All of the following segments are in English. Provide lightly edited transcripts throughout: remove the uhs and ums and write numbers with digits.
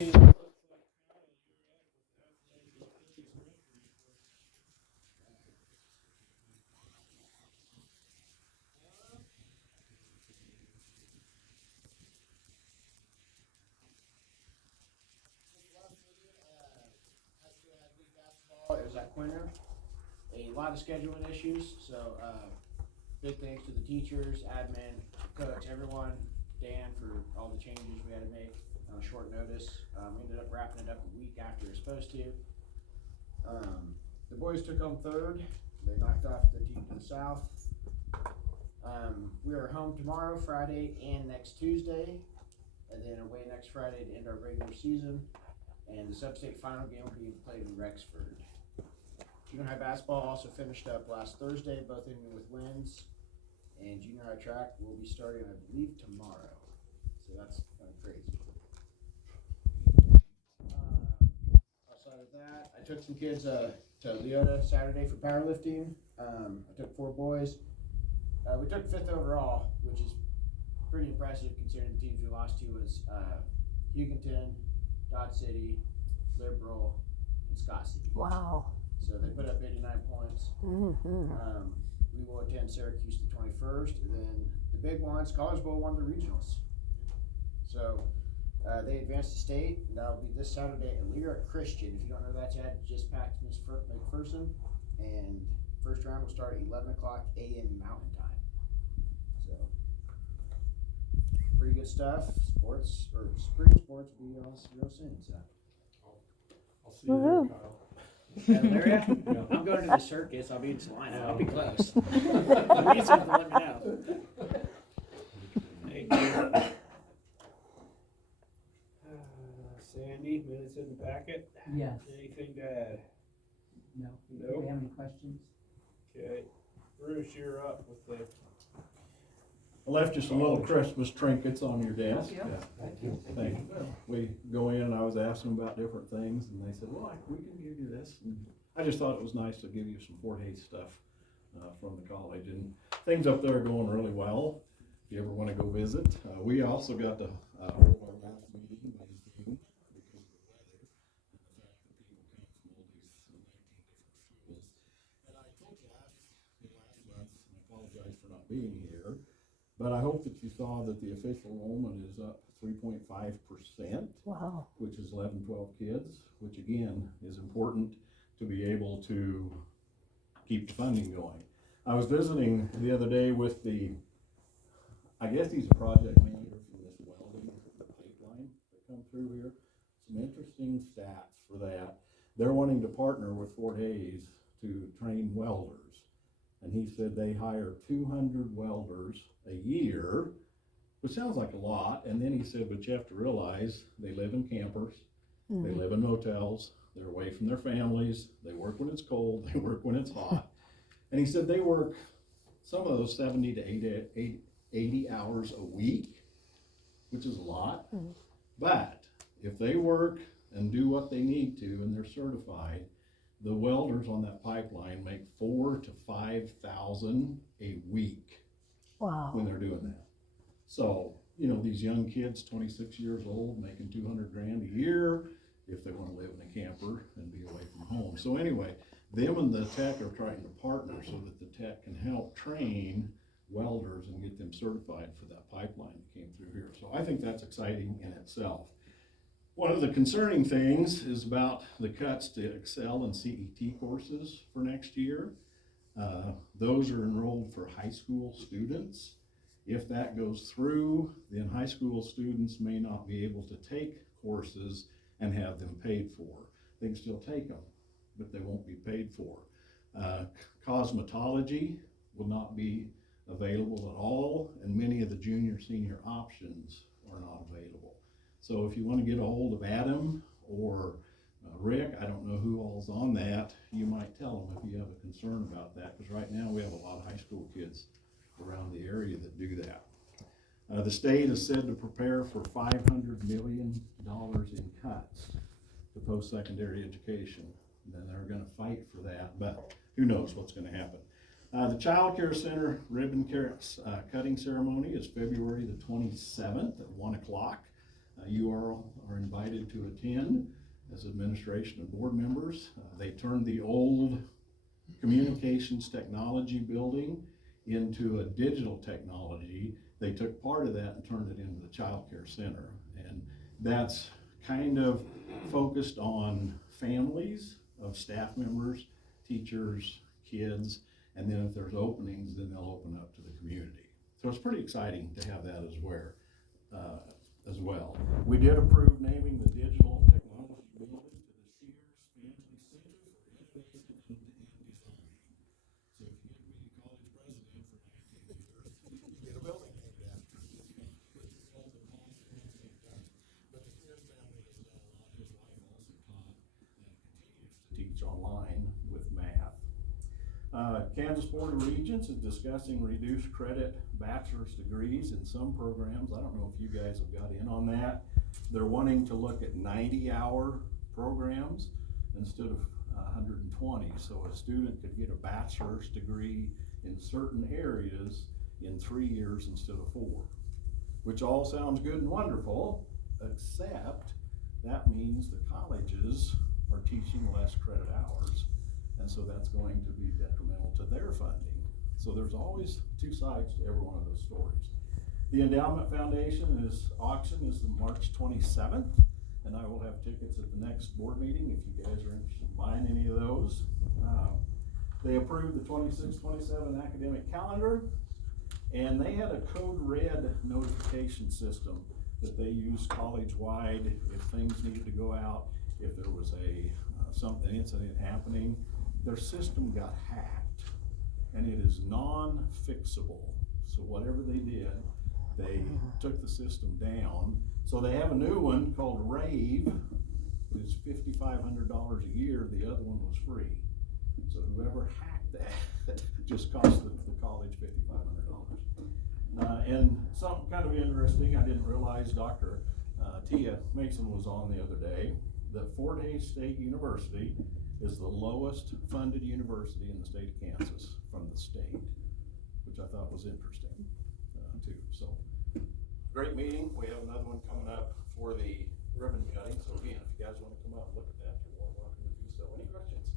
It was at Quinter. A lot of scheduling issues, so big thanks to the teachers, admin, coach, everyone, Dan for all the changes we had to make on short notice. We ended up wrapping it up a week after we were supposed to. The boys took home third. They knocked off the team to the south. We are home tomorrow, Friday, and next Tuesday, and then away next Friday to end our regular season. And the sub-state final game will be played in Rexford. Junior high basketball also finished up last Thursday, both ending with wins. And junior high track will be starting, I believe, tomorrow. So that's kind of crazy. Outside of that, I took some kids to Leota Saturday for powerlifting. I took 4 boys. We took 5th overall, which is pretty impressive considering the teams we lost to was Hugonton, Dodge City, Liberal, and Scott City. Wow. So they put up 89 points. Mm-hmm. We will attend Syracuse the 21st, and then the big ones, College Bowl won the regionals. So they advanced to state, and that'll be this Saturday at Lyra Christian. If you don't know that's at, just past McPherson, and first round will start at 11 o'clock a.m. Mountain Time. So pretty good stuff. Sports, or spring sports will be real soon. So I'll see you there, Kyle. Area? Yeah. I'm going to the circus. I'll be in Salina. I'll be close. If you need something, let me know. Thank you. Sandy, minutes in the packet. Yes. Anything to add? No. Do Nope. we have any questions? Okay. Bruce, you're up with the. I left you some little Christmas trinkets on your desk. Thank you. Thank you. Thank you. We go in and I was asking about different things and they said, well, we can give you this. And I just thought it was nice to give you some Fort Hays stuff from the college, and things up there are going really well. If you ever want to go visit, we also got to hold our last meeting by Zoom because of the weather and the fact that people come from all these 19 different schools. And I told you last month, and I apologize for not being here, but I hope that you saw that the official enrollment is up 3.5%. Wow. Which is 11, 12 kids, which again is important to be able to keep the funding going. I was visiting the other day with I guess he's a project manager for this welding pipeline that come through here. Some interesting stats for that. They're wanting to partner with Fort Hays to train welders. And he said they hire 200 welders a year, which sounds like a lot. And then he said, but you have to realize they live in campers, they live in hotels, they're away from their families, they work when it's cold, they work when it's hot. And he said they work some of those 70 to 80 hours a week, which is a lot. But if they work and do what they need to and they're certified, the welders on that pipeline make $4,000 to $5,000 a week. Wow. When they're doing that. So, you know, these young kids, 26 years old, making 200 grand a year, if they want to live in a camper and be away from home. So anyway, them and the tech are trying to partner so that the tech can help train welders and get them certified for that pipeline that came through here. So I think that's exciting in itself. One of the concerning things is about the cuts to Excel and CET courses for next year. Those are enrolled for high school students. If that goes through, then high school students may not be able to take courses and have them paid for. They can still take them, but they won't be paid for. Cosmetology will not be available at all, and many of the junior, senior options are not available. So if you want to get a hold of Adam or Rick, I don't know who all's on that, you might tell them if you have a concern about that, because right now we have a lot of high school kids around the area that do that. The state is said to prepare for $500 million in cuts to post-secondary education. And they're going to fight for that, but who knows what's going to happen. The Child Care Center ribbon cutting ceremony is February the 27th at 1 o'clock. You are invited to attend as administration and board members. They turned the old communications technology building into a digital technology. They took part of that and turned it into the child care center. And that's kind of focused on families of staff members, teachers, kids, and then if there's openings, then they'll open up to the community. So it's pretty exciting to have that as well. We did approve naming the digital technology building to the Sears Family Center for Innovation and Design. So if you get to be college president for 19 years, you get a building named after you, which is all the cost at the same time. But the Sears family has done a lot. His wife also taught and continues to teach online with math. Kansas Board of Regents is discussing reduced credit bachelor's degrees in some programs. I don't know if you guys have got in on that. They're wanting to look at 90-hour programs instead of 120. So a student could get a bachelor's degree in certain areas in 3 years instead of 4, which all sounds good and wonderful, except that means the colleges are teaching less credit hours. And so that's going to be detrimental to their funding. So there's always two sides to every one of those stories. The Endowment Foundation auction is March 27th, and I will have tickets at the next board meeting if you guys are interested in buying any of those. They approved the 26-27 academic calendar, and they had a code red notification system that they use college-wide if things needed to go out, if there was a incident happening. Their system got hacked, and it is non-fixable. So whatever they did, they took the system down. So they have a new one called Rave. It's $5,500 a year. The other one was free. So whoever hacked that just cost the college $5,500. And something kind of interesting, I didn't realize Dr. Tia Mason was on the other day, that Fort Hays State University is the lowest funded university in the state of Kansas from the state, which I thought was interesting too. So great meeting. We have another one coming up for the ribbon cutting. So again, if you guys want to come out and look at that, you're more welcome to do so. Any questions?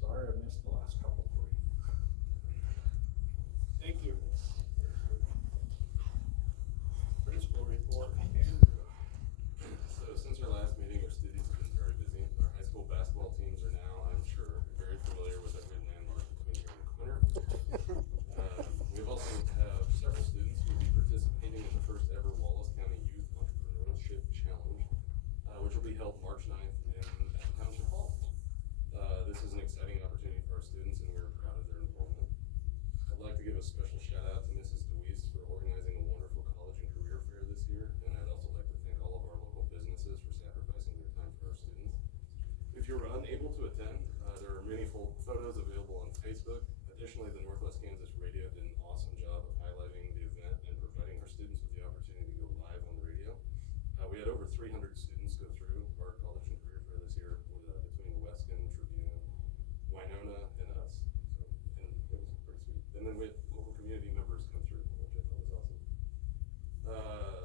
Sorry I missed the last couple for you. Thank you. Principal report. So since our last meeting, our students have been very busy. Our high school basketball teams are now, I'm sure, very familiar with that good landmark between here and Quinter. We also have several students who will be participating in the first ever Wallace County Youth Entrepreneurship Challenge, which will be held March 9th at Township Hall. This is an exciting opportunity for our students, and we're proud of their involvement. I'd like to give a special shout out to Mrs. DeWeese for organizing a wonderful college and career fair this year, and I'd also like to thank all of our local businesses for sacrificing their time for our students. If you're unable to attend, there are many photos available on Facebook. Additionally, the Northwest Kansas Radio did an awesome job of highlighting the event and providing our students with the opportunity to go live on the radio. We had over 300 students go through our college and career fair this year between Weston, Tribune, Winona, and us. So, and it was pretty sweet. And then we had local community members come through, which I thought was awesome.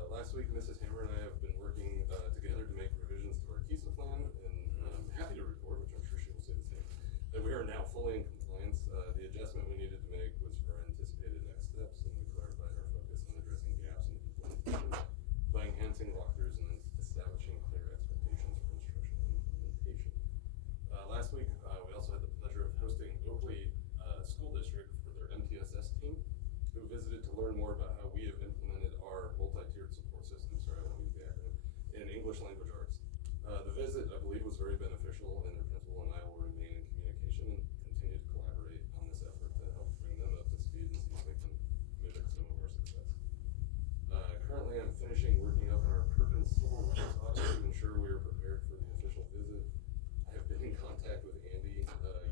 Last week, Mrs. Hammer and I have been working together to make revisions to our KISA plan, and I'm happy to report, which I'm sure she will say the same, that we are now fully in compliance. The adjustment we needed to make was for our anticipated next steps, and we clarified our focus on addressing gaps in implementation by enhancing walkthroughs and establishing clear expectations for instruction and implementation. Last week, we also had the pleasure of hosting Oakley School District for their MTSS team, who visited to learn more about how we have implemented our multi-tiered support system, sorry, I won't use the acronym, in English language arts. The visit, I believe, was very beneficial, and their principal and I will remain in communication and continue to collaborate on this effort to help bring them up to speed and see if they can mimic some of our success. Currently, I'm finishing working up on our Perkins Civil Rights audit to ensure we are prepared for the official visit. I have been in contact with Andy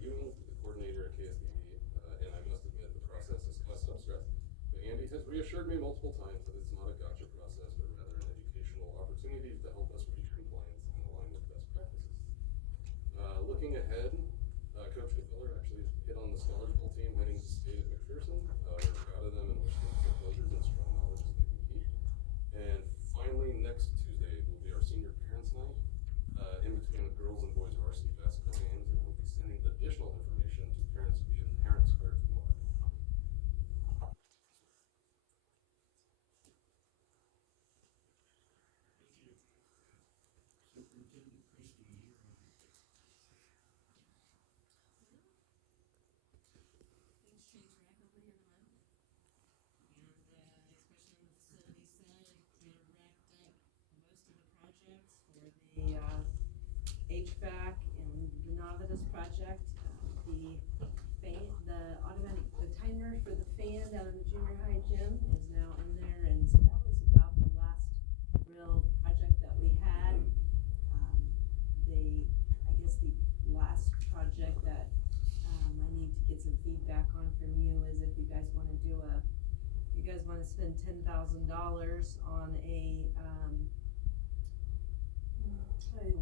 Ewing, the coordinator at KSDB, and I must admit the process has caused some stress. But Andy has reassured me multiple times that it's not a gotcha process, but rather an educational opportunity to help us reach compliance and align with best practices. Looking ahead, Coach Capiller actually hit on the scholarship team heading to state at McPherson. We're proud of them and wish them good pleasures and strong knowledge as they compete. And finally, next Tuesday HVAC in the Novitas project. The timer for the fan down in the junior high gym is now in there, and so that was about the last real project that we had. The last project that, I need to get some feedback on from you is if you guys wanna spend $10,000 on a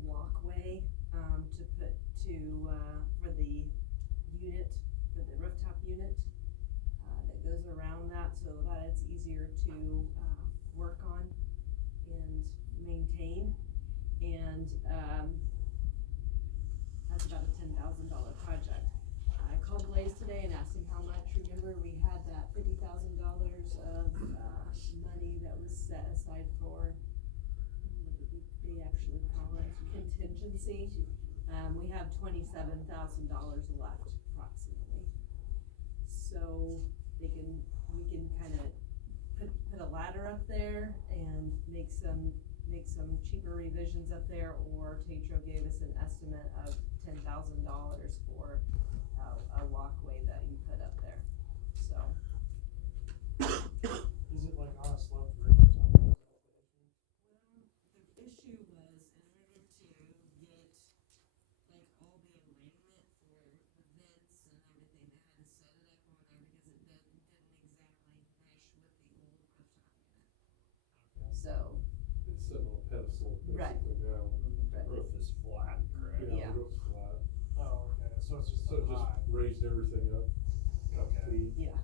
walkway, to put to, for the unit, for the rooftop unit, that goes around that so that it's easier to, work on and maintain. And, that's about a $10,000 project. I called Blaze today and asked him how much. Remember, we had that $50,000 of, money that was set aside for, what did they actually call it, contingency. We have $27,000 left approximately. So we can kinda put a ladder up there and make some cheaper revisions up there, or Tetro gave us an estimate of $10,000 for a walkway that you put up there, so. Is it like on a sloped roof or something? The issue was, in order to get, like, all the alignment for the vents and everything, they had to set it up on there because it didn't exactly mesh with the old rooftop unit. So, It's sitting on a pedestal, Right. basically now. Right. The roof is flat, correct? Yeah. The roof's flat. Oh, okay, so it's just So it just high. raised everything up. Okay. yeah,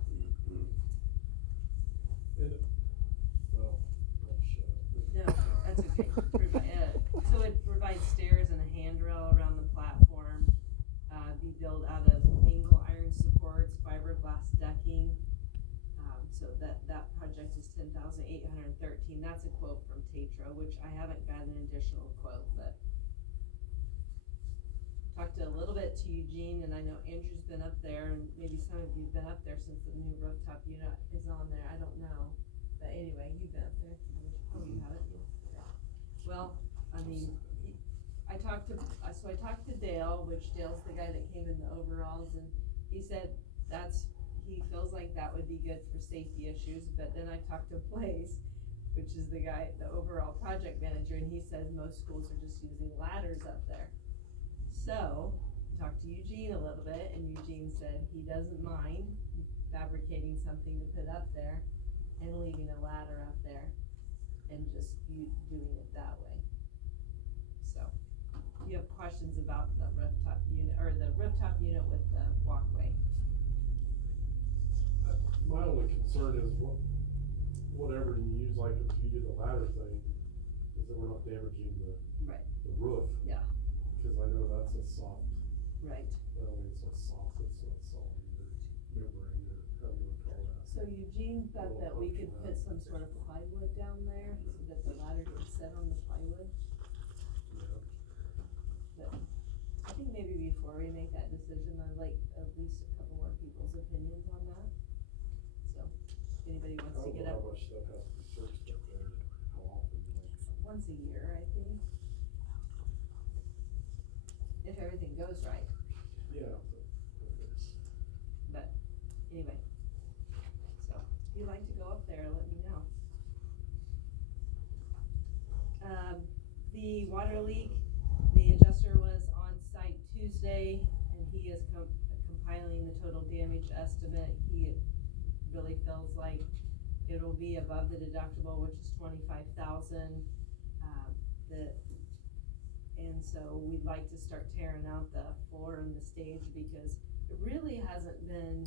And, well, I'll shut up. no, that's okay. So it provides stairs and a handrail around the platform, be built out of angle iron supports, fiberglass decking. So that project is $10,813. That's a quote from Tetro, which I haven't got an additional quote, but talked a little bit to Eugene, and I know Andrew's been up there, and maybe some of you've been up there since the new rooftop unit is on there. I don't know, but anyway, you've been up there. Oh, you haven't? Yeah. Well, I mean, I talked to Dale, which Dale's the guy that came in the overalls, and he said he feels like that would be good for safety issues. But then I talked to Blaze, which is the overall project manager, and he says most schools are just using ladders up there. So, talked to Eugene a little bit, and Eugene said he doesn't mind fabricating something to put up there and leaving a ladder up there and just doing it that way. So, if you have questions about the rooftop unit, or the rooftop unit with the walkway? My only concern is whatever you use, like if you do the ladder thing, is that we're not damaging the roof. Yeah. Cause I know that's a soft, Right. well, it's not soft, it's not solid either, membrane, or how do you wanna call that? So Eugene thought that we could put some sort of plywood down there so that the ladder could sit on the plywood. Yeah. But I think maybe before we make that decision, I'd like at least a couple more people's opinions on that. So, if anybody I wants to don't get know up how much stuff has to be searched up there, how often, like. once a year, I think. If everything goes right, Yeah, but, okay. but anyway. So, if you'd like to go up there, let me know. The water leak, the adjuster was on site Tuesday, and he is compiling the total damage estimate. He really feels like it'll be above the deductible, which is $25,000. And so we'd like to start tearing out the floor and the stage, because it really hasn't been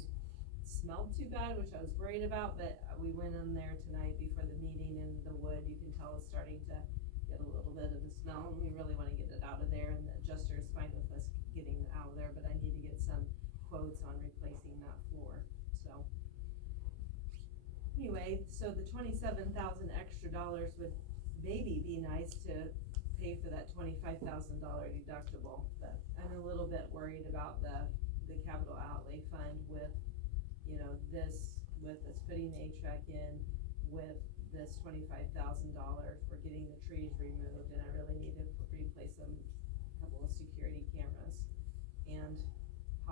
smelled too bad, which I was worried about, but we went in there tonight before the meeting, and the wood, you can tell, is starting to get a little bit of the smell, and we really wanna get it out of there, and the adjuster is fine with us getting it out of there, but I need to get some quotes on replacing that floor, so. Anyway, so the $27,000 extra dollars would maybe be nice to pay for that $25,000 deductible, but I'm a little bit worried about the capital outlay fund with, with us putting the HVAC in, with this $25,000 for getting the trees removed, and I really need to replace a couple of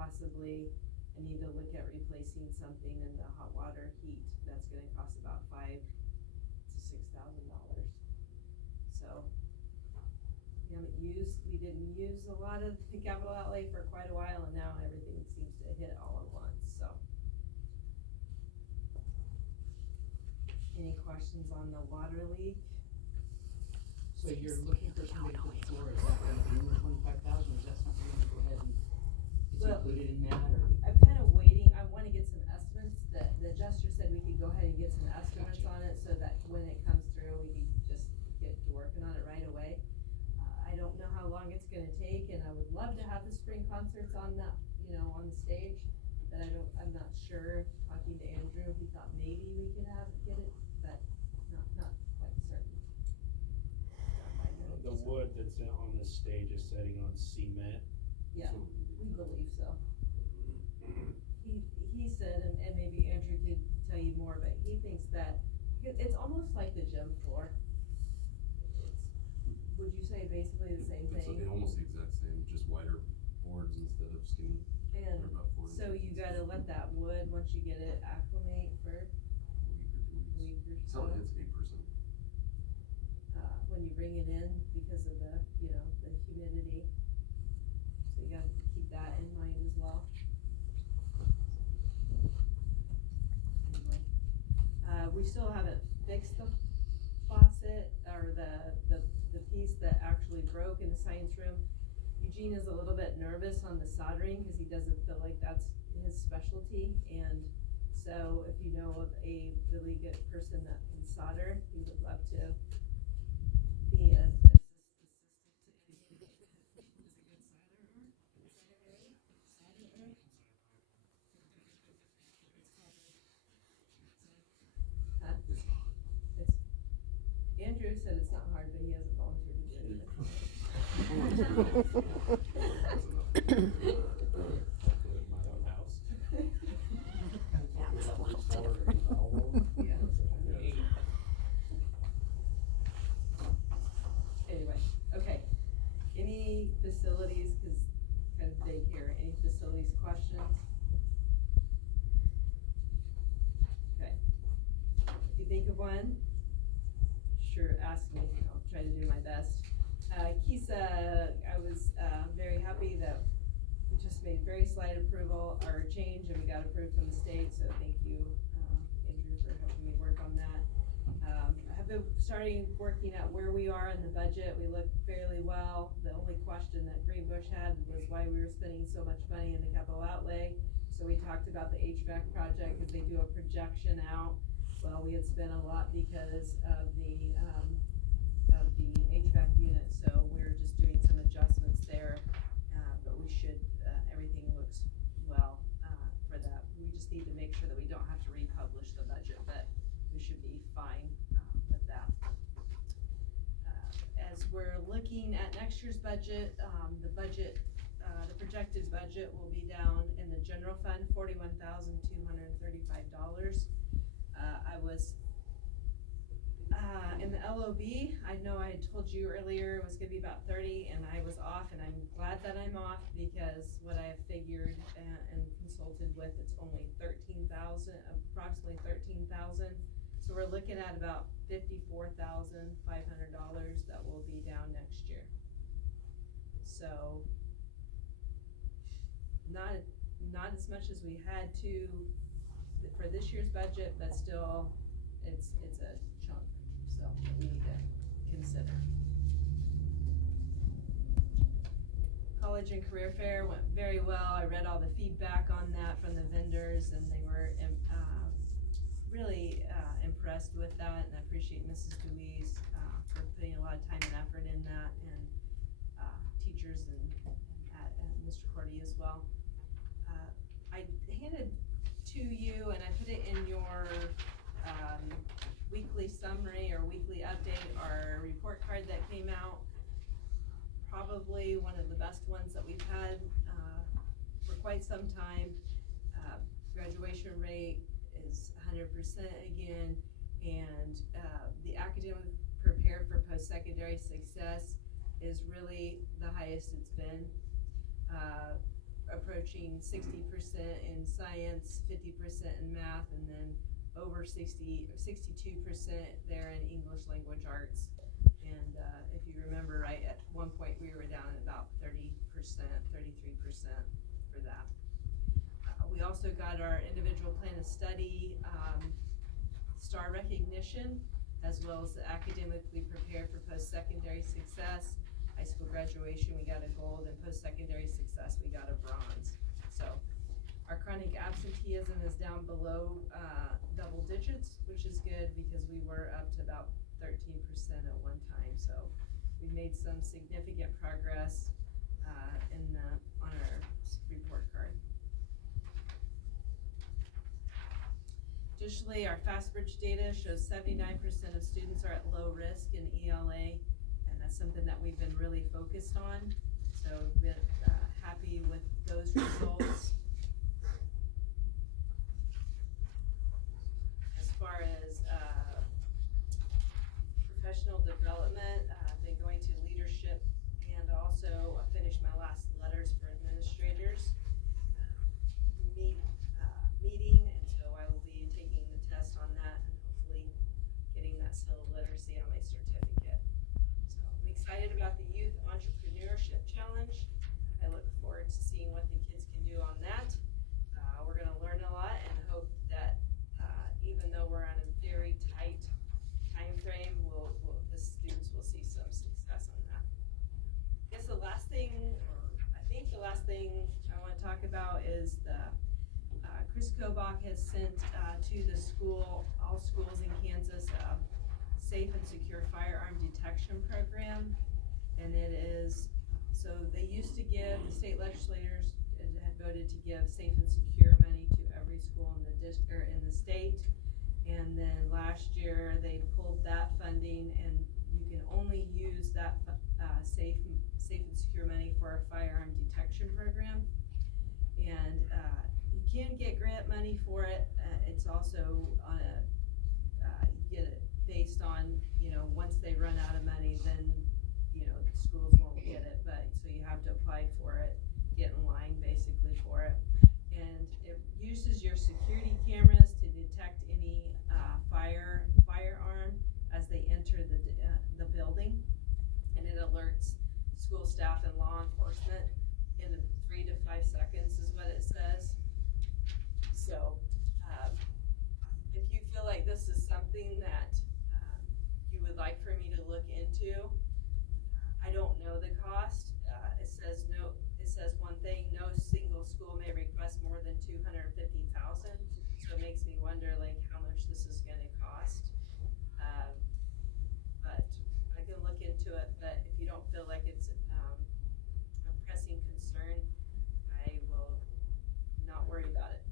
possibly, I need to look at replacing something in the hot water heat, that's gonna cost about $5,000 to $6,000. So, we didn't use a lot of the capital outlay for quite a while, and now everything seems to hit all at once, so. Any questions on the water leak? So you're looking for somebody to put the floor, is that gonna be in the 25,000, or is that something you're gonna go ahead and it's Well, included in that, or? I'm kinda waiting, I wanna get some estimates, the adjuster said we could go ahead and get some estimates on it, so that when it comes through, we could just get to working on it right away. I don't know how long it's gonna take, and I would love to have the spring concerts on the, on the stage, but I'm not sure, talking to Andrew, he thought maybe we could get it, but not quite certain. The wood that's on the stage is setting on cement. Yeah, we believe so. He said, and maybe Andrew could tell you more, but he thinks that it's almost like the gym floor. Would you say basically the same It's thing? almost the exact same, just wider boards instead of skinny. And They're about 4 so you inches. gotta let that wood, once you get it acclimate for A week or 2 weeks. a week or It's so, 8%. when you bring it in because of the, the humidity. So you gotta keep that in mind as well. Anyway, we still haven't fixed the faucet, or the piece that actually broke in the science room. Eugene is a little bit nervous on the soldering, cause he doesn't feel like that's his specialty, and so if you know of a really good person that can solder, he would love to be an assistant to Eugene. Huh? Andrew said it's not hard, but he hasn't volunteered to do anything. My own house. Anyway, okay. Any facilities, cause kind of big here, any facilities questions? Okay. If you think of one, sure, ask me, I'll try to do my best. Kisa, I was, very happy that we just made very slight approval, or change, and we got approved from the state, so thank you, Andrew, for helping me work on that. I have been starting working at where we are in the budget. We look fairly well. The only question that Greenbush had was why we were spending so much money in the capital outlay. So we talked about the HVAC project, because they do a projection out. Well, we had spent a lot because of the HVAC unit, so we're just doing some adjustments there. But we should, everything looks well, for that. We just need to make sure that we don't have to republish the budget, but we should be fine, with that. As we're looking at next year's budget, the projected budget will be down in the general fund, $41,235. I was in the LOB, I know I had told you earlier it was gonna be about 30, and I was off, and I'm glad that I'm off, because what I have figured and consulted with, it's only approximately 13,000. So we're looking at about $54,500 that will be down next year. So not as much as we had to for this year's budget, but still, it's a chunk, so that we need to consider. College and career fair went very well. I read all the feedback on that from the vendors, and they were really impressed with that, and I appreciate Mrs. Deweese for putting a lot of time and effort in that, and teachers and Mr. Cordy as well. I handed to you, and I put it in your weekly summary or weekly update, our report card that came out. Probably one of the best ones that we've had for quite some time. Graduation rate is 100% again, and the academic prepare for post-secondary success is really the highest it's been. approaching 60% in science, 50% in math, and then over 62% there in English language arts. And if you remember right, at one point we were down at about 30%, 33% for that. We also got our individual plan of study star recognition, as well as the academically prepared for post-secondary success. High school graduation, we got a gold, and post-secondary success, we got a bronze. So our chronic absenteeism is down below double digits, which is good because we were up to about 13% at one time. So we've made some significant progress on our report card. Additionally, our FastBridge data shows 79% of students are at low risk in ELA, and that's something that we've been really focused on. So we've been happy with those results. As far as professional development, I've been going to leadership and also finished my last letters for administrators meeting, and so I will be taking the test on that and hopefully getting that civil literacy on my certificate. So I'm excited about the Youth Entrepreneurship Challenge. I look forward to seeing what the kids can do on that. We're going to learn a lot and hope that even though we're on a very tight time frame, the students will see some success on that. I guess the last thing I want to talk about is Chris Kobach has sent to the all schools in Kansas, a safe and secure firearm detection program. And it is, so they used to give, the state legislators had voted to give safe and secure money to every school in the state. And then last year they pulled that funding, and you can only use that safe and secure money for a firearm detection program. And you can get grant money for it. It's also on you get it based on, once they run out of money, then, the schools won't get it. But so you have to apply for it, get in line basically for it. And it uses your security cameras to detect any firearm as they enter the building. And it alerts school staff and law enforcement in 3 to 5 seconds is what it says. So if you feel like this is something that you would like for me to look into, I don't know the cost. It says one thing, no single school may request more than $250,000. So it makes me wonder how much this is going to cost. But I can look into it. But if you don't feel like it's a pressing concern, I will not worry about it.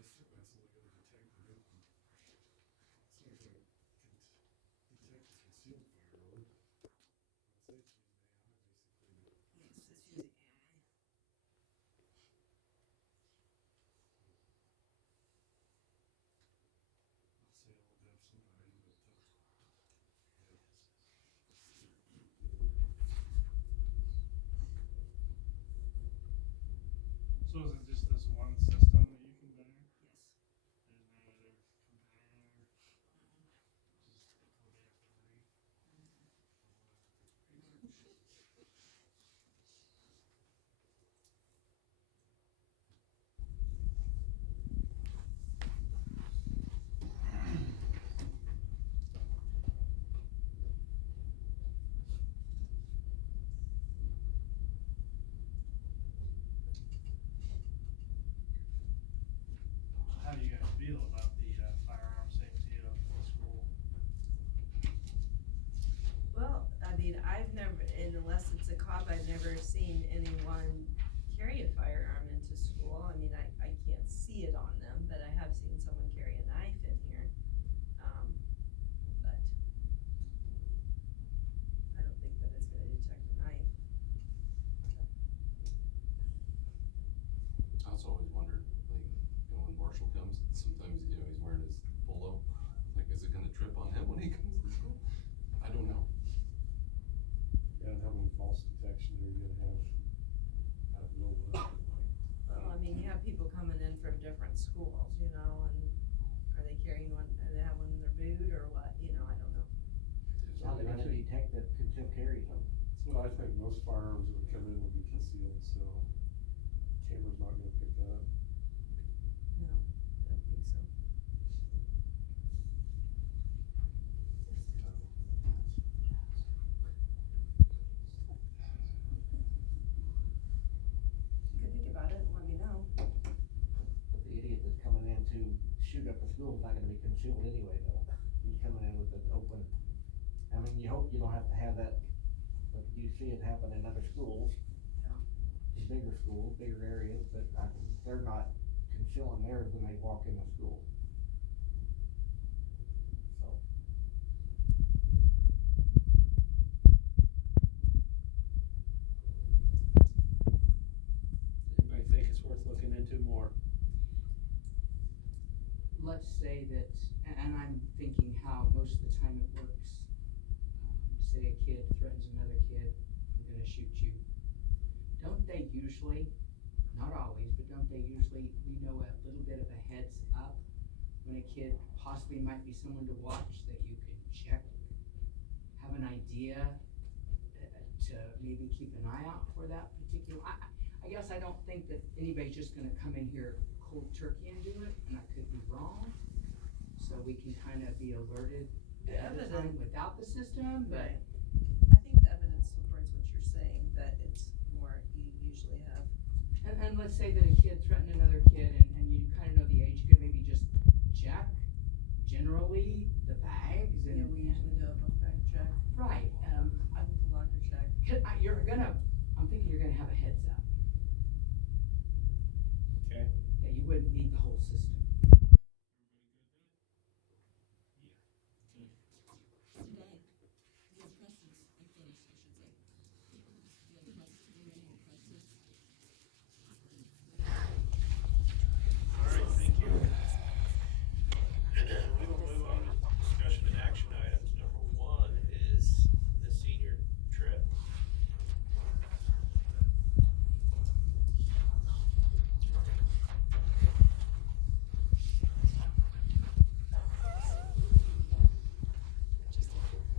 I have some information about it if you'd like to see it. So is it just this one system that you can buy? Yes. There's no other competitor? Just Kodak 3? How do you guys feel about the firearm safety of the school? Well, I mean, I've never, unless it's a cop, I've never seen anyone carry a firearm into school. I mean, I can't see it on them, but I have seen someone carry a knife in here. But I don't think that it's going to detect a knife. I also always wondered, going more Marshall comes, sometimes, you know, he's wearing his polo. Like, is it gonna drip on him when he comes to school? I don't know. Yeah, and how many false detections are you gonna have out of nowhere? Well, I mean, you have people coming in from different schools, you know, and are they carrying one, do they have one in their boot or what, you know, I don't know. How they're gonna detect that still carries them. That's what I think, most firearms that would come in would be concealed, so camera's not gonna pick that up. No, I don't think so. You can think about it and let me know. But the idiot that's coming in to shoot up the school is not gonna be concealed anyway, though. He's coming in with an open, I mean, you hope you don't have to have that, but you see it happen in other schools. In bigger schools, bigger areas, but I mean, they're not concealing theirs when they walk in the school. So. Anybody think it's worth looking into more? Let's say that, and I'm thinking how most of the time it works. Say a kid threatens another kid, I'm gonna shoot you. Don't they usually, not always, but don't they usually, we know a little bit of a heads up when a kid possibly might be someone to watch that you can check, have an idea to maybe keep an eye out for that particular, I guess I don't think that anybody's just gonna come in here cold turkey and do it, and I could be wrong. So we can kind of be alerted ahead of time without the system, but. Right. I think the evidence supports what you're saying, that it's more, you usually have. And let's say that a kid threatened another kid and you kind of know the age, you could maybe just check generally the bags and. Yeah, we usually do a book bag check. Right, I think the locker check. I'm thinking you're gonna have a heads up. Okay. Yeah, you wouldn't need the whole system. All right, thank you. We will move on to discussion and action items. Number one is the senior trip.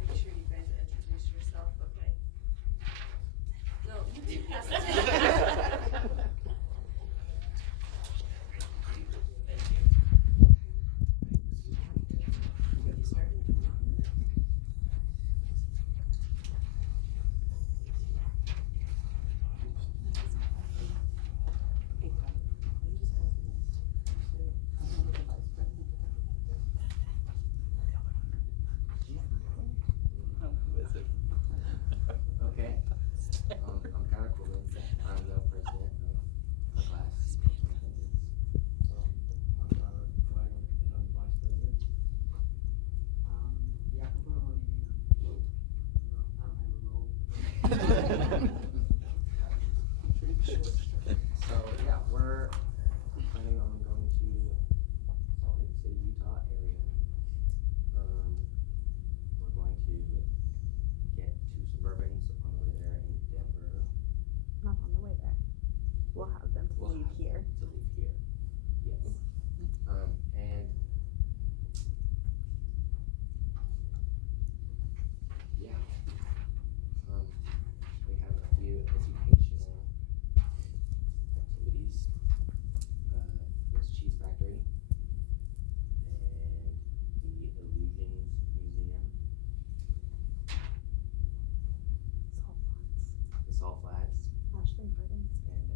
Make sure you guys introduce yourself, okay? No, you can pass it. Ready, sir? Okay. I'm kind of cool then. I'm the president of the class. I'm the flag and I'm the vice president. Yeah, I can put them on the, I don't have a role. So, yeah, we're planning on going to Salt Lake City, Utah area. We're going to get 2 Suburbans on the way there in Denver. Not on the way there. We'll have them We'll leave have here. To leave here, yes. And yeah, we have a few educational activities. There's Cheese Factory and the Illusions Museum, the Salt Flats, Ashton Gardens. and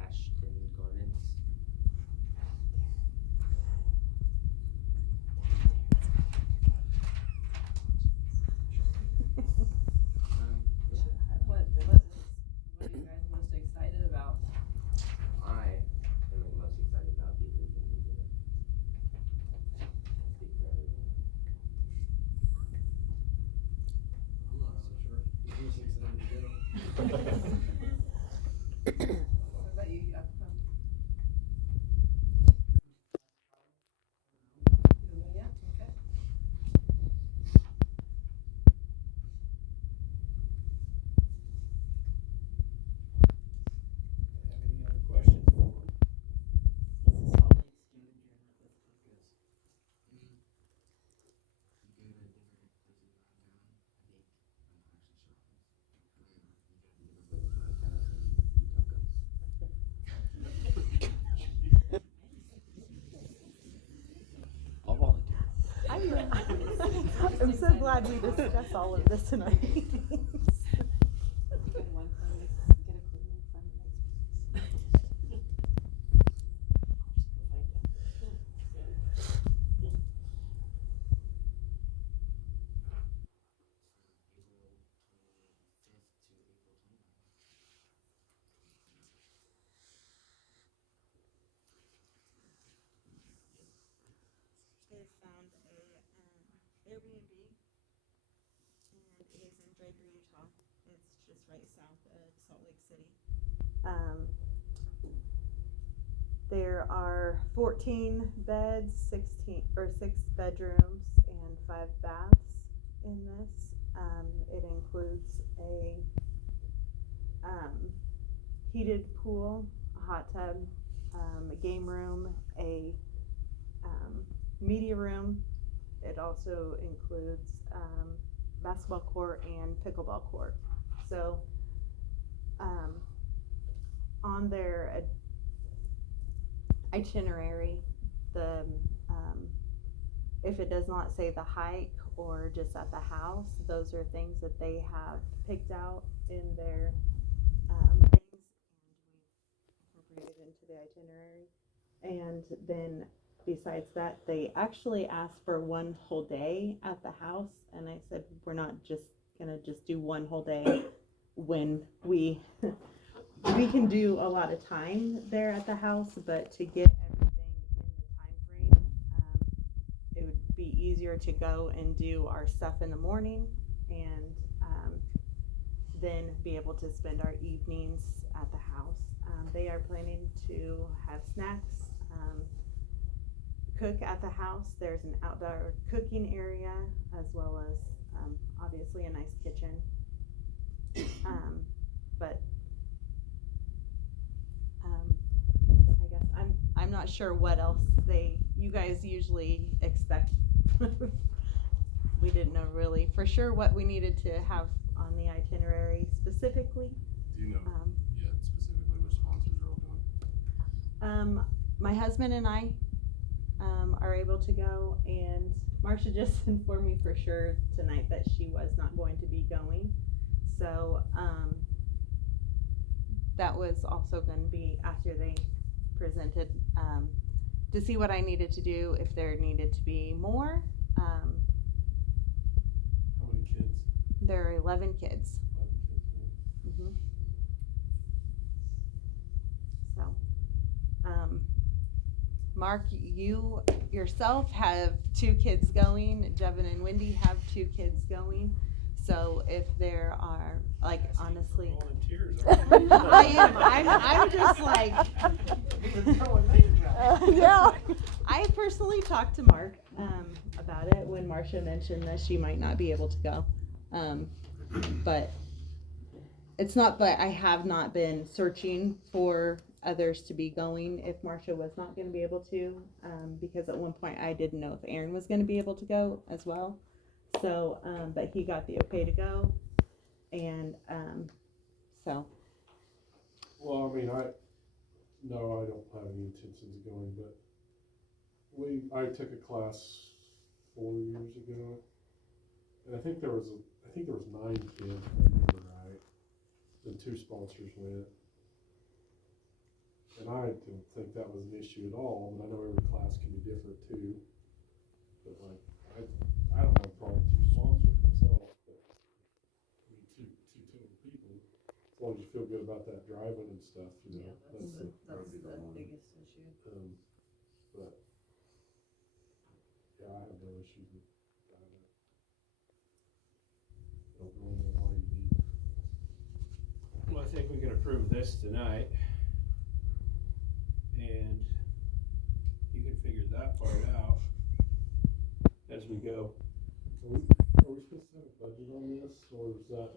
Ashton Gardens. Yeah, What are you guys most excited about? I am most excited about the Illusion Museum. Speak for everyone. I'm not so sure. He's excited to go. What about you, Yakupon? glad we discussed all of this tonight. They found a Airbnb, and it is in Draper, Utah. It's just right south of Salt Lake City. There are 14 beds, 6 bedrooms, and 5 baths in this. It includes a heated pool, a hot tub, a game room, a media room. It also includes basketball court and pickleball court. So on their itinerary, the if it does not say the hike or just at the house, those are things that they have picked out in their things, and we incorporated into the itinerary. And then besides that, they actually asked for 1 whole day at the house, and I said we're not just gonna do 1 whole day when we can do a lot of time there at the house, but to get everything in the time frame, it would be easier to go and do our stuff in the morning, and then be able to spend our evenings at the house. They are planning to have snacks, cook at the house. There's an outdoor cooking area, as well as obviously a nice kitchen. But I guess I'm not sure what else you guys usually expect. We didn't know really for sure what we needed to have on the itinerary specifically. Do you know yet specifically which sponsors are all going? My husband and I are able to go, and Marcia just informed me for sure tonight that she was not going to be going. So that was also going to be after they presented to see what I needed to do, if there needed to be more. How many kids? There are 11 kids. 11 kids, yeah. So, Mark, you yourself have 2 kids going. Devin and Wendy have 2 kids going. So if there are, like, honestly, Volunteers. I am. I'm just like, yeah. I personally talked to Mark about it when Marcia mentioned that she might not be able to go, but it's not that I have not been searching for others to be going if Marcia was not going to be able to, because at one point I didn't know if Aaron was going to be able to go as well. So, but he got the okay to go, and so. Well, I mean, I don't have any intentions of going, but I took a class 4 years ago, and I think there was 9 kids, if I remember right, and 2 sponsors went. And I didn't think that was an issue at all, but I know every class can be different too. But like, I don't have a problem with 2 sponsors myself, but I mean, two total people. As long as you feel good about that driving and stuff, you know. That's the biggest issue. But yeah, I have no issues with driving. Don't really know why you need. Well, I think we can approve this tonight. And you can figure that part out as we go. Are we supposed to have a budget on this, or is that,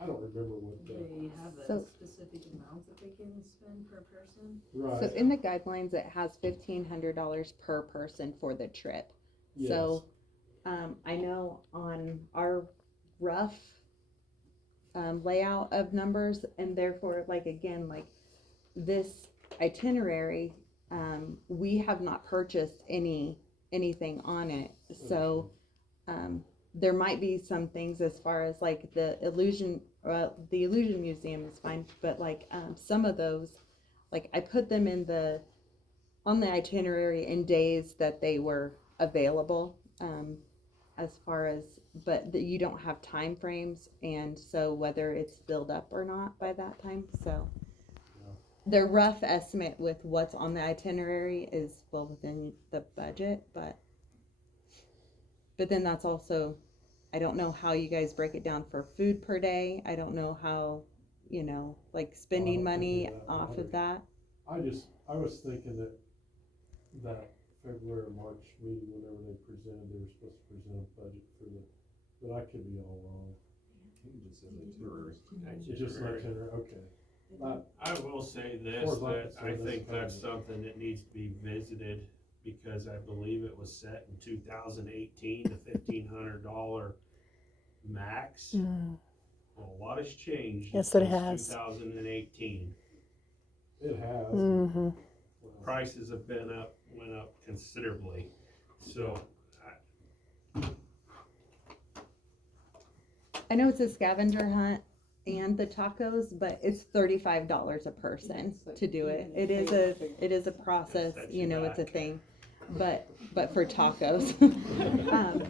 I don't remember what the. They have a So- specific amount that they can spend per person. Right. So in the guidelines, it has $1,500 per person for the trip. Yes. So, I know on our rough layout of numbers, and therefore, like, again, like this itinerary, we have not purchased anything on it. So, there might be some things as far as like the illusion museum is fine, but like some of those, like I put them on the itinerary in days that they were available, as far as, but you don't have time frames, and so whether it's filled up or not by that time. So the rough estimate with what's on the itinerary is well within the budget, but then that's also, I don't know how you guys break it down for food per day. I don't know how, like spending money off of that. I was thinking that February or March meeting, whenever they were supposed to present a budget but I could be all wrong. It just says itinerary. Just itinerary, okay. I will say this, Or like that it's I in this think that's budget. something that needs to be visited, because I believe it was set in 2018, the $1,500 max. Well, a lot has changed. Yes, it since has. 2018. It has. Mm-hmm. Prices have went up considerably, so. I know it's a scavenger hunt and the tacos, but it's $35 a person to do it. It is a process, That's it's a back. thing. But for tacos,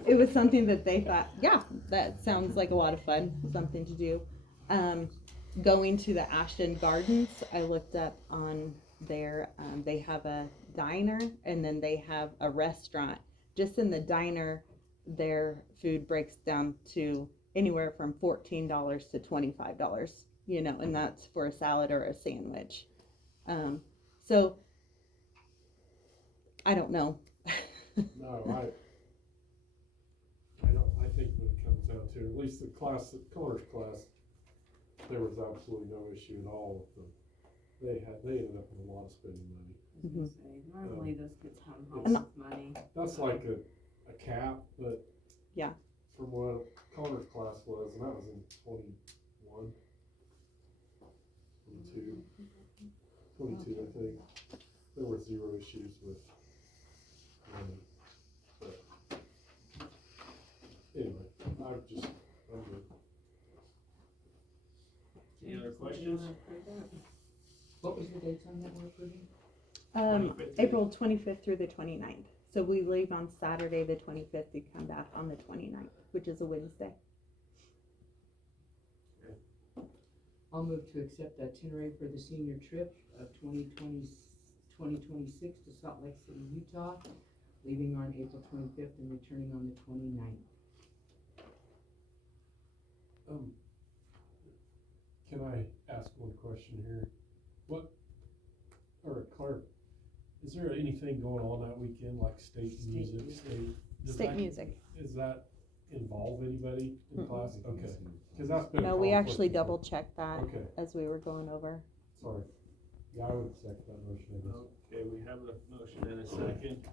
it was something that they thought, yeah, that sounds like a lot of fun, something to do. Going to the Ashton Gardens, I looked up on there. They have a diner and then they have a restaurant. Just in the diner, their food breaks down to anywhere from $14 to $25, and that's for a salad or a sandwich. So I don't know. No, I think when it comes down to, at least the colors class, there was absolutely no issue at all with them. They ended up with a lot of spending money. I was gonna say, normally those kids come home It's- with money. That's like a cap, but Yeah. from what colors class was, and that was in 21, 22, I think. There were zero issues with money, but anyway, I'm good. Any other Do you questions? wanna approve that? What was the dates on that we're approving? 25th. April 25th through the 29th. So we leave on Saturday the 25th to come back on the 29th, which is a Wednesday. I'll move to accept the itinerary for the senior trip of 2026 to Salt Lake City, Utah, leaving on April 25th and returning on the 29th. Can I ask one question here? Is there anything going on that weekend, like state music, does State that- music. Does that involve anybody in class? Okay, cause that's been a No, we conflict actually before. double checked that Okay, as we were going over. sorry. Yeah, I would second that motion, I guess. Okay, we have a motion and a second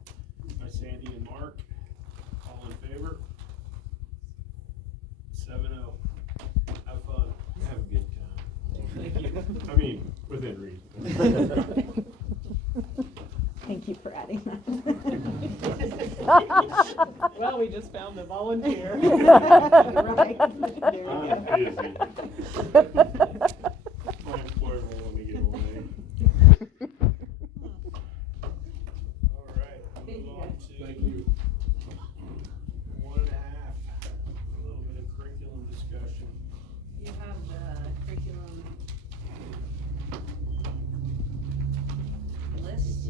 by Sandy and Mark. All in favor? 7-0. Have fun. Have a good time. Thank you. I mean, within reason. Thank you for adding that. Well, we just found a volunteer. Right. I'm busy. My employer won't let me get away. All right, Thank move you, on guys. to Thank you. 1.5. A little bit of curriculum discussion. You have the curriculum list,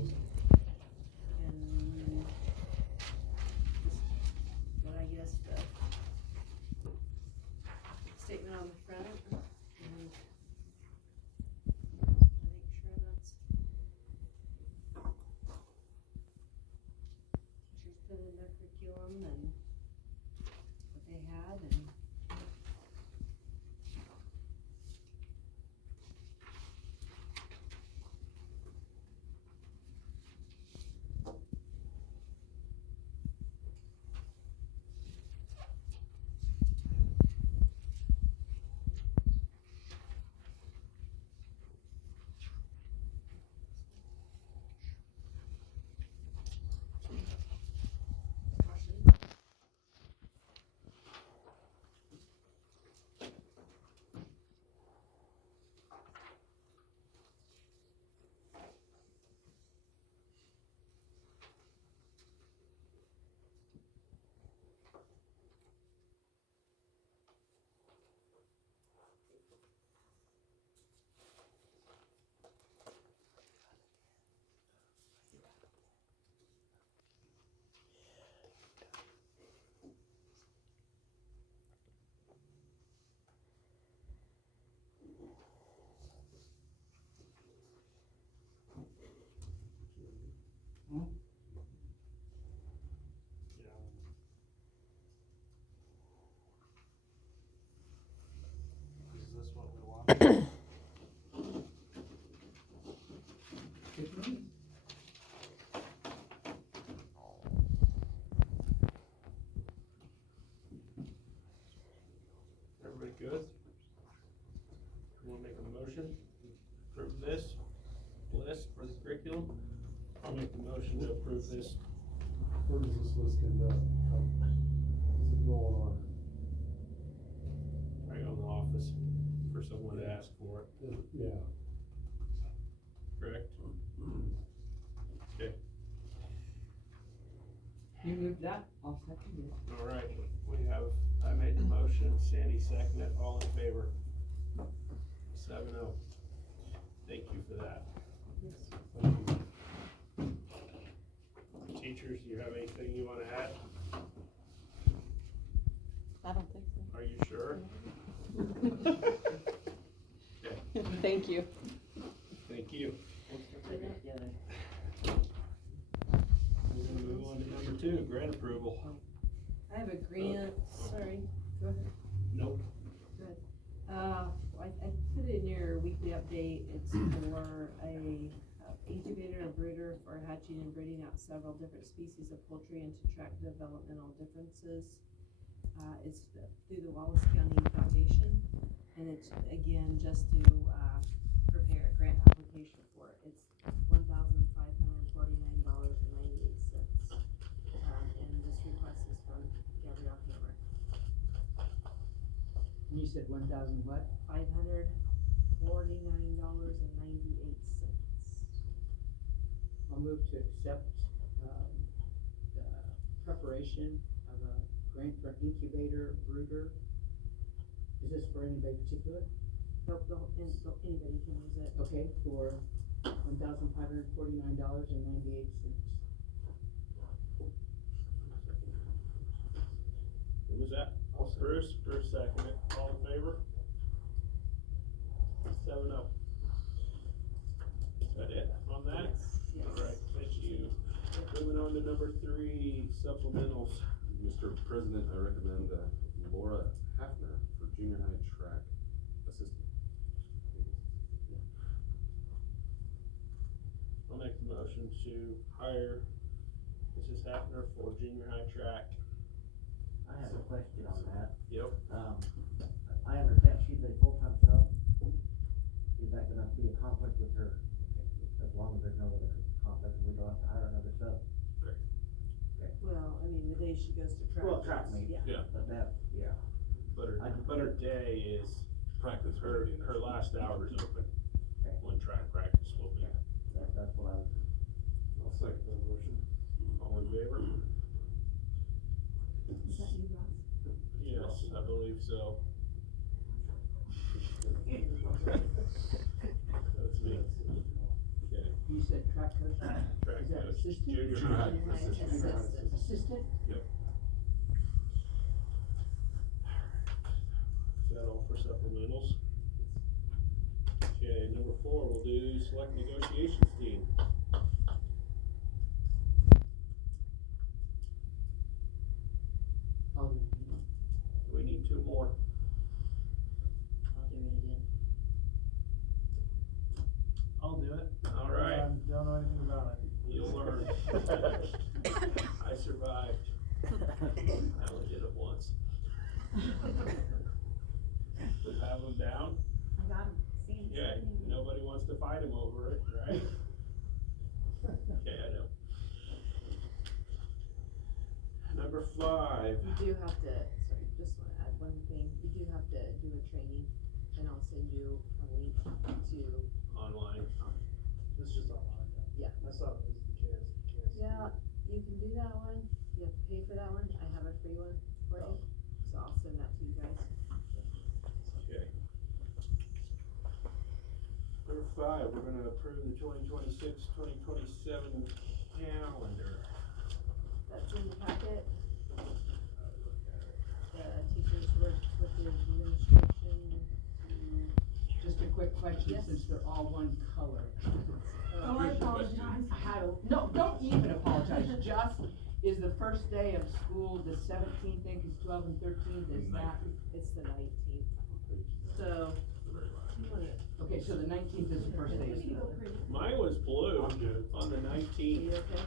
and what I guess the statement on the front, and make sure that's teachers put in their curriculum and what they had, and caution. for the curriculum. I'll make the motion to approve this. Where does this list end up? Is it going on? Right on the office for someone to ask for it, Yeah. correct? You moved that, I'll second it. All right, I made the motion, Sandy seconded it, all in favor? 7-0. Thank you for that. Thank you. Teachers, do you have anything you wanna add? I don't think so. Are you sure? Thank you. Thank you. Together. We're gonna move on to number 2, grant approval. I have a grant, sorry, go ahead. Nope. I put it in your weekly update, it's for a incubator and brooder for hatching and breeding out several different species of poultry and to track developmental differences. It's through the Wallace County Foundation, and it's, again, just to, prepare a grant application for it. It's $1,549.98. And this request is from Gabrielle Hammer. You said 1,000 what? $549.98. I'll move to accept, the preparation of a grant for incubator brooder. Is this for anybody particular? Nope, anybody can use it. Okay, for $1,549.98. Who was that? Bruce seconded, all in favor? 7-0. Is that it on that? Yes. All right, thank you. Moving on to number 3, supplementals. Mr. President, I recommend Laura Hafner for junior high track assistant. I'll make the motion to hire Mrs. Hafner for junior high track. I have a question on that. Yep. I understand she's a full-time sub. Is that gonna be a conflict with her? As long as there's no other conflict, we don't have to hire another sub? Well, I mean, the day she goes to practice. Well, track meet. Yeah. But that, yeah. But her day is, Practice. her last hour is open, Okay. when track practice will be. That's what I was. I'll second that motion. All in favor? Is that you, Ross? Yes, I believe so. That's me. Okay. You said track coach? Track Is that coach, assistant? junior Junior high. high assistant. Assistant? Is that all for supplementals? Okay, number 4, we'll do select negotiations team. I'll do it again. We need 2 more. I'll do it again. I'll do it. All right. Don't know anything about it. You'll learn. I survived. I only did it once. Have them down? I got him. See, Yeah, nobody wants to fight him over it, right? Okay, I know. Number 5. You do have to, sorry, just wanna add one thing, you do have to do a training, and I'll send you a link to, Online. It's just online. Yeah. I saw it was the kids. yeah, you can do that one, you have to pay for that one, I have a free one for you, so I'll send that to you guys. Okay. Number 5, we're gonna approve the 2026-2027 calendar. That's in the packet. The teachers worked with the administration to. Just a quick question, Yes. since they're all one color. Oh, I apologize. No, don't even apologize, just, is the first day of school the 17th, then, cause 12 and 13th is that? It's the 19th, so. Okay, so the 19th is the first day of school. Mine was blue I'm good. on the Are 19th. you okay?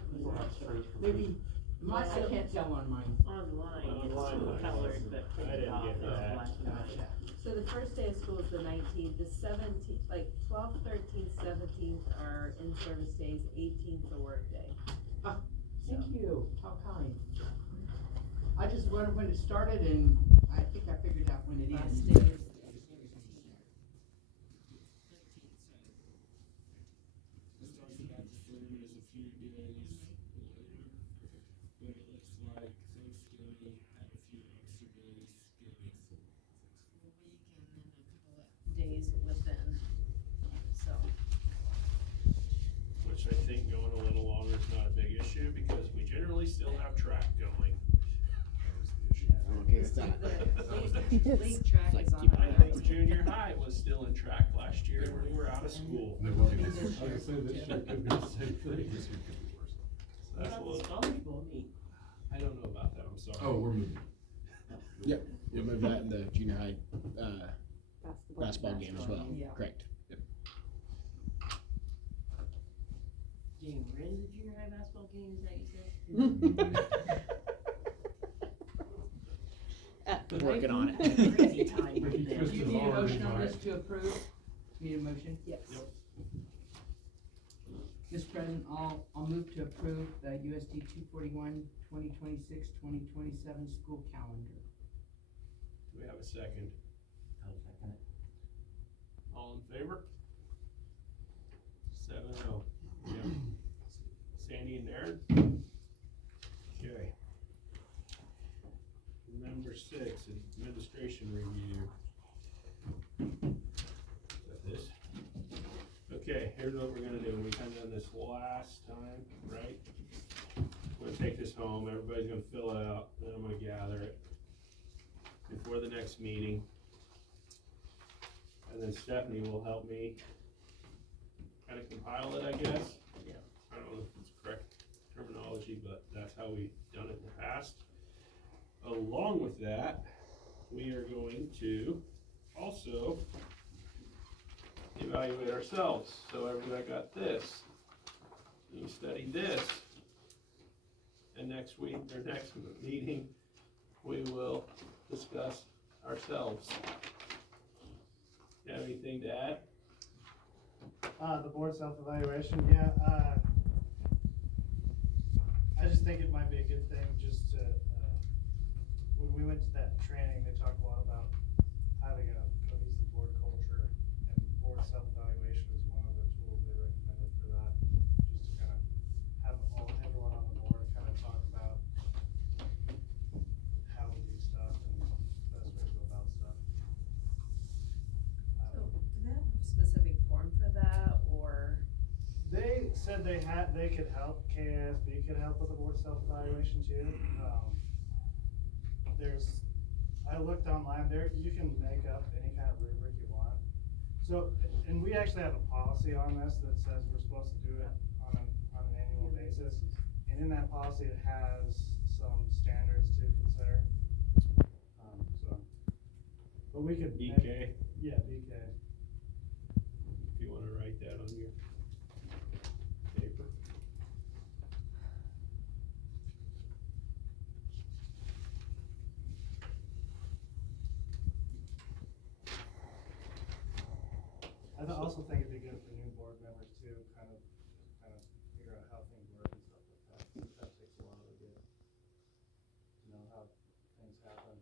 Maybe Mine, I can't tell on mine. Online, Online, it's colored, but I printed didn't off, get it's that. black and white. Gotcha. So the first day of school is the 19th, the 17th, like 12th, 13th, 17th are in-service days, 18th a work day. Thank you, how kind. I just wondered when it started and I think I figured out when it Last ends. day is days within, so. Which I think going a little longer is not a big issue, because we generally still have track going. I'm okay with that. The league track Like, is on keep I it the think junior high was still in track last year when we were out of school. I was gonna say this year could be the same thing. That's a About the little, Scholars Bowl meet. I don't know about that, I'm sorry. Oh, we're moving. Yep, you'll move that in the junior high, basketball game as well, Yeah. correct. Yep. Jane, we're in the junior high basketball game, is that you said? Working on it. Crazy time right Ricky then. Chris Do you is need a already motion on mine. this to approve? Need a motion? Yes. Yep. Mr. President, I'll move to approve the USD 241, 2026, 2027 school calendar. Do we have a second? I'll second it. All in favor? 7-0. Yep. Sandy and Darren? Okay. Number 6, administration review. Is that this? Okay, here's what we're gonna do. We kinda done this last time, right? We're gonna take this home, everybody's gonna fill it out, then I'm gonna gather it before the next meeting. And then Stephanie will help me kinda compile it, I guess. Yeah. I don't know if it's correct terminology, but that's how we've done it in the past. Along with that, we are going to also evaluate ourselves. So everybody got this. You studied this. And next week, or next meeting, we will discuss ourselves. You have anything to add? The board self-evaluation, yeah, I just think it might be a good thing just to, when we went to that training, they talked a lot about having a cohesive board culture, and board self-evaluation is one of the tools they recommended for that, just to kind of have everyone on the board kind of talk about how we do stuff and best way to go about stuff. So, do they have a specific form for that, or? They said they could help, KASB could help with the board self-evaluation too. I looked online there, you can make up any kind of rubric you want. So, and we actually have a policy on this that says we're supposed to do it on an annual basis. And in that policy, it has some standards to consider. But we could. BK, Yeah, BK. if you wanna write that on your paper. I also think it'd be good for new board members too, kind of figure out how things work and stuff like that. That takes a while to get, how things happen.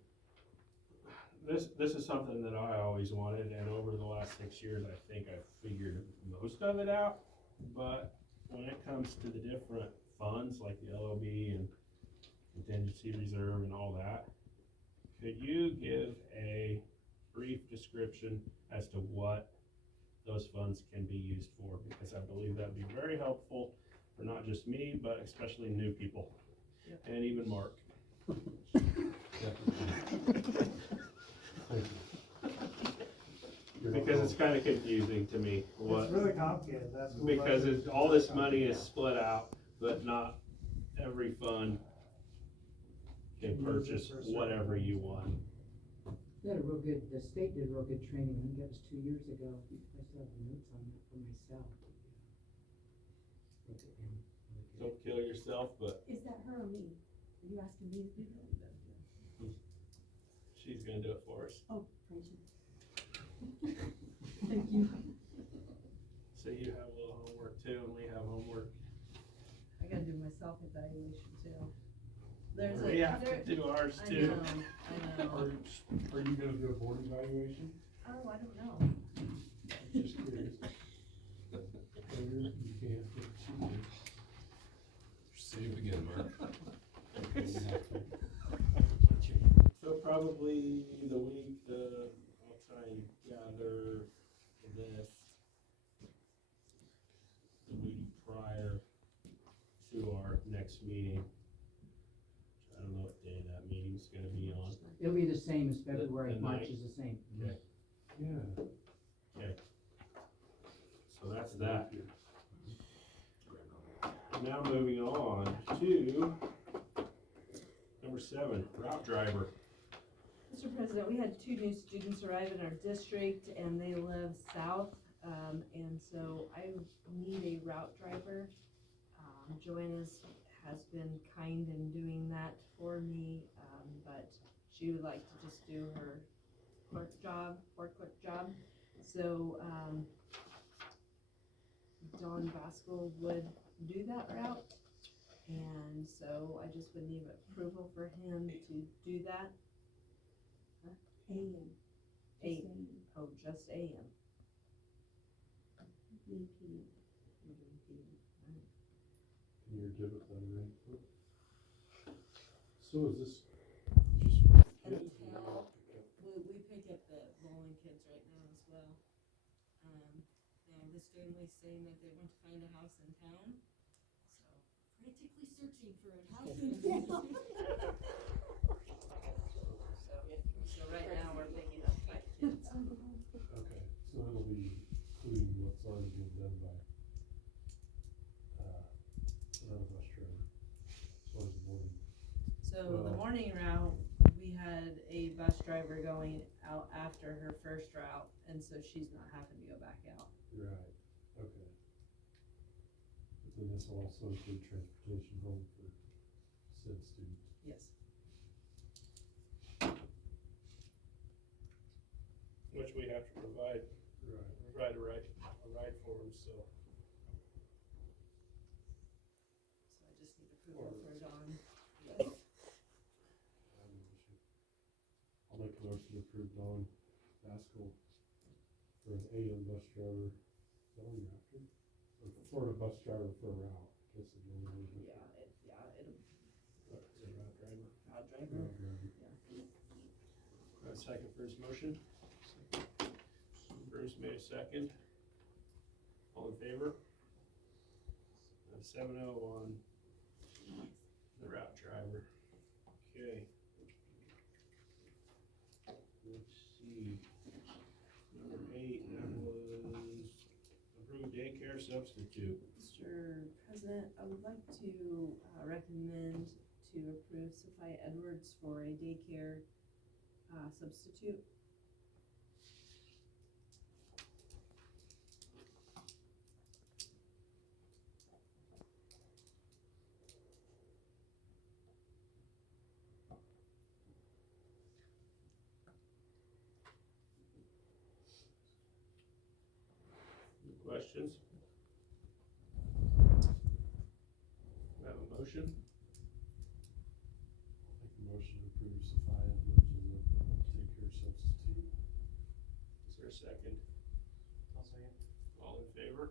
This is something that I always wanted, and over the last 6 years, I think I've figured most of it out. But when it comes to the different funds, like the LOB and contingency reserve and all that, could you give a brief description as to what those funds can be used for? Because I believe that'd be very helpful for not just me, but especially new people, and even Mark. Because it's kind of confusing to me what. It's really complicated, that's. Because all this money is split out, but not every fund can purchase whatever you want. They had the state did a real good training, I think that was 2 years ago. I still have notes on that for myself. Don't kill yourself, but Is that her or me? Are you asking me to do that? She's gonna do it for us. Oh, praise you. Thank you. So you have a little homework too, and we have homework. I gotta do my self-evaluation too. There's We have to do ours I too. know. Are you gonna do a board evaluation? Oh, I don't know. Just curious. You can't. Say it again, Mark. So probably the week, I'll try and gather this the week prior to our next meeting. I don't know what day that meeting's gonna be on. It'll be the same as February, The March ninth. is the same. Okay, Yeah. so that's that. Now moving on to number 7, route driver. Mr. President, we had 2 new students arrive in our district and they live south. And so I need a route driver. Joanna's has been kind in doing that for me, but she would like to just do her forklift job. So, Don Vascal would do that route. And so I just would need approval for him to do that. AM. Oh, just AM. And you're good with that, right? So is this just? And we pick up the bowling kids right now as well. Now this family's saying that they want to find a house in town, so frantically searching for a house in town. So right now we're picking up 5 kids. Okay, so it'll be including what's already been done by, another bus driver, as far as the morning. So the morning route, we had a bus driver going out after her first route, and so she's not having to go back out. Right, okay. But then this will also include transportation home for said students. Yes. Which we have to provide a ride for them, so. So I just need approval for Dawn. I'll make a motion to approve Dawn Baskel for an AM bus driver. Is that what you're after? Or for a bus driver for a route, I guess it's one of those. It'll Route driver. route driver. Route driver. A second for his motion. Bruce made a second. All in favor? 7-0 on the route driver. Okay. Let's see. Number 8, that was approved daycare substitute. Mr. President, I would like to recommend to approve Sophia Edwards for a daycare substitute. Any questions? We have a motion. Make a motion to approve Sophia Edwards as a take-care substitute. Is there a second? I'll second. All in favor?